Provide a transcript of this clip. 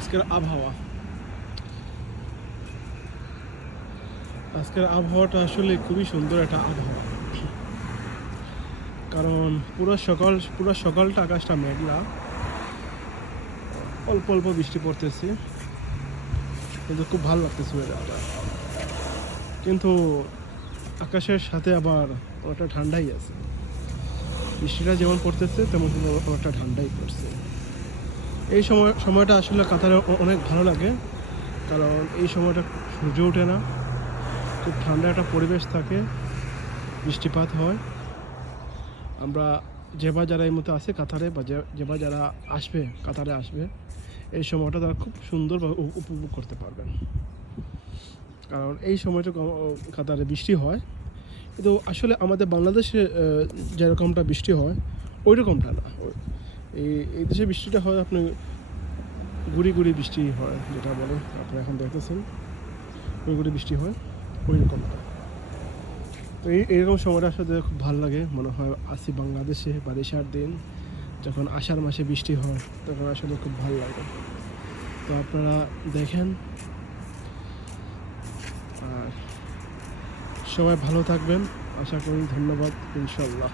আজকের আবহাওয়া আজকের আবহাওয়াটা আসলে খুবই সুন্দর একটা আবহাওয়া। কারণ পুরো সকালটা আকাশটা মেঘলা, অল্প অল্প বৃষ্টি পড়তেছে, কিন্তু খুব ভালো লাগতেছে ওয়েদারটা। কিন্তু আকাশের সাথে আবার একটা ঠান্ডাই আছে। বৃষ্টিটা যেমন পড়তেছে তেমন কিন্তু একটা ঠান্ডাই পড়ছে। এই সময়টা আসলে কাতারে অনেক ভালো লাগে, কারণ এই সময়টা সূর্য ওঠে না, খুব ঠান্ডা একটা পরিবেশ থাকে, বৃষ্টিপাত হয়। আমরা যেবা যারা এই মতো আছে কাতারে, বা যেবা যারা আসবে কাতারে আসবে, এই সময়টা তারা খুব সুন্দরভাবে উপভোগ করতে পারবেন। কারণ এই সময়টা কাতারে বৃষ্টি হয়, কিন্তু আসলে আমাদের বাংলাদেশে যেরকমটা বৃষ্টি হয় ওই রকমটা না। এই দেশে বৃষ্টিটা হয় আপনি গুড়ি গুড়ি বৃষ্টি হয়, যেটা বলে আপনি এখন দেখতেছেন, গুড়ি গুড়ি বৃষ্টি হয় ওই রকমটা। তো এইরকম সময়টা আসলে খুব ভালো লাগে, মনে হয় আসি বাংলাদেশে বারিশার দিন, যখন আষাঢ় মাসে বৃষ্টি হয় তখন আসলে খুব ভালো লাগে। তো আপনারা দেখেন, আর সবাই ভালো থাকবেন আশা করি। ধন্যবাদ, ইনশাল্লাহ।